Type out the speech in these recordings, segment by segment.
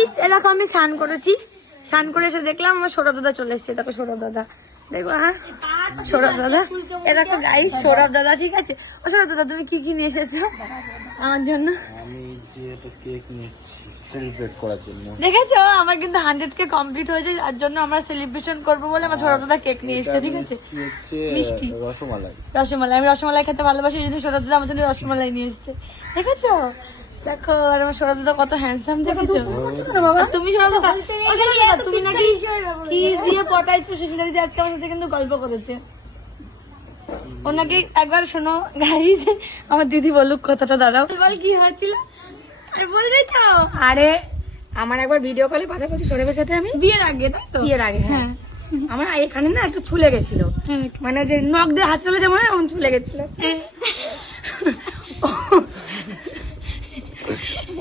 Guys এরকম আমি স্নান করেছি, স্নান করে এসে দেখলাম আমার সৌরভ দাদা চলে এসছে। দেখো সৌরভ দাদা, দেখো হ্যাঁ সৌরভ দাদা, এটা তো গাইস সৌরভ দাদা, ঠিক আছে। ও সৌরভ দাদা তুমি কি কি নিয়ে এসেছো আমার জন্য? আমি যে একটা কেক নিয়েছি সেলিব্রেট করার জন্য। দেখেছো আমার কিন্তু 100K কমপ্লিট হয়েছে, যার জন্য আমরা সেলিব্রেশন করবো বলে আমার সৌরভ দাদা কেক নিয়ে এসেছে, ঠিক আছে। মিষ্টি রসমালাই, রসমালাই, আমি রসমালাই খেতে ভালোবাসি, এই জন্য সৌরভ দাদা আমার জন্য রসমালাই নিয়ে এসেছে, দেখেছো। দেখো আর আমার সৌরভ দাদা কত হ্যান্ডসাম, দেখেছো। বাবা তুমি সৌরভ দাদা, ও সৌরভ দাদা তুমি নাকি কি দিয়ে পটাইছো সেটা যে আজকে আমার সাথে কিন্তু গল্প করেছে। ওনাকে একবার শোনো গাইস, আমার দিদি বলুক কথাটা, দাঁড়াও। বল কি হয়েছিল আর বলবি তো। আরে আমার একবার ভিডিও কলে কথা বলছি সৌরভের সাথে, আমি বিয়ের আগে, তাই তো? বিয়ের আগে, হ্যাঁ। আমার এখানে না একটু ছুলে গেছিল, মানে যে নখ দিয়ে হাত চলে যেমন এমন ছুলে গেছিল।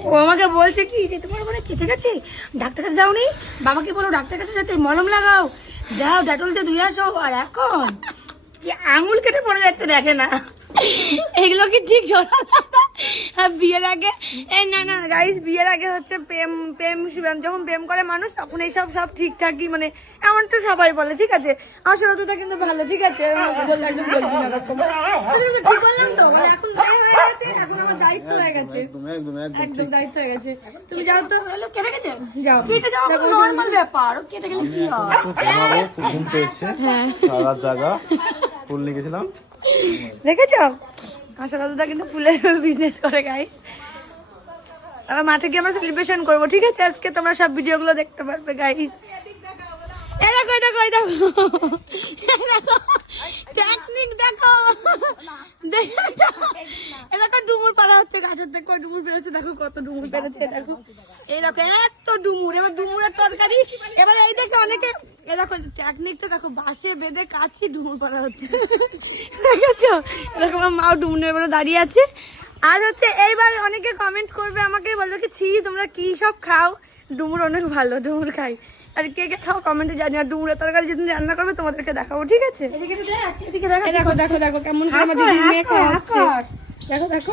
ও আমাকে বলছে কি যে তোমার ওখানে কেটে গেছে, ডাক্তার কাছে যাওনি? বাবাকে বলো ডাক্তার কাছে যেতে, মলম লাগাও, যাও ডেটল দিয়ে ধুয়ে আসো। আর এখন কি আঙুল কেটে পড়ে যাচ্ছে, দেখে না। এগুলো কি ঠিক শোনা? বিয়ের আগে না না গাইস, বিয়ের আগে হচ্ছে প্রেম প্রেম যখন প্রেম করে মানুষ তখন এইসব সব ঠিকঠাকই, মানে এমন তো সবাই বলে, ঠিক আছে। আমার সৌরভটা কিন্তু ভালো, ঠিক আছে। বললে একদম বলছি না এরকম। ঠিক বললাম তো, মানে এখন বিয়ে হয়ে গেছে, এখন আমার দায়িত্ব হয়ে গেছে, একদম দায়িত্ব হয়ে গেছে। তুমি যাও তো, কেটে গেছে, যাও কেটে যাওয়া নর্মাল ব্যাপার, কেটে গেলে কি হয়। খুব ঘুম পেয়েছে, সারা জায়গা ফুল নিয়ে গেছিলাম। দেখেছো আমার সৌরভটা কিন্তু ফুলের বিজনেস করে গাইস। আবার মাঠে গিয়ে আমরা সেলিব্রেশন করবো, ঠিক আছে। আজকে তোমরা সব ভিডিওগুলো দেখতে পারবে গাইস। এই দেখো এই দেখো এই দেখো টেকনিক দেখো, এই দেখো ডুমুর পাড়া হচ্ছে গাছের, দেখো ডুমুর বেরোচ্ছে, দেখো কত ডুমুর বেরোচ্ছে, দেখো এই দেখো এত ডুমুর। এবার ডুমুরের তরকারি, এবার এই দেখো অনেকে, এই দেখো টেকনিকটা দেখো, বাঁশে বেঁধে কাছি ডুমুর পাড়া হচ্ছে, দেখেছো। এরকম আমার মাও ডুমুরের বেলা দাঁড়িয়ে আছে। আর হচ্ছে এইবার অনেকে কমেন্ট করবে আমাকে, বলবে কি ছি তোমরা কি সব খাও, ডুমুর অনেক ভালো, ডুমুর খাই। আর কে কে খাও কমেন্টে জানি। আর ডুমুরের তরকারি যেদিন রান্না করবে তোমাদেরকে দেখাবো, ঠিক আছে। এই দেখো দেখো দেখো কেমন করে আমার দিদির মেয়ে খাওয়াচ্ছে, দেখো দেখো।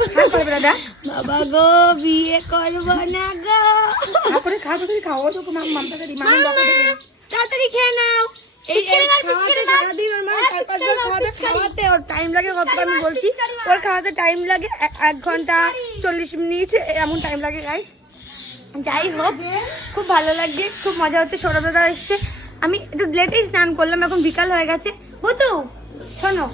বাবা গো বিয়ে করবো না গো, তাড়াতাড়ি খেয়ে নাও। এই খাওয়াতে সারাদিন ওর মা 4-5 বার খাওয়াবে, খাওয়াতে ওর টাইম লাগে কতটা আমি বলছি, ওর খাওয়াতে টাইম লাগে 1 ঘন্টা 40 মিনিট এমন টাইম লাগে গাইস। যাই হোক খুব ভালো লাগছে, খুব মজা হচ্ছে। সৌরভ দাদা এসছে, আমি একটু লেটেই স্নান করলাম, এখন বিকাল হয়ে গেছে। হতো শোনো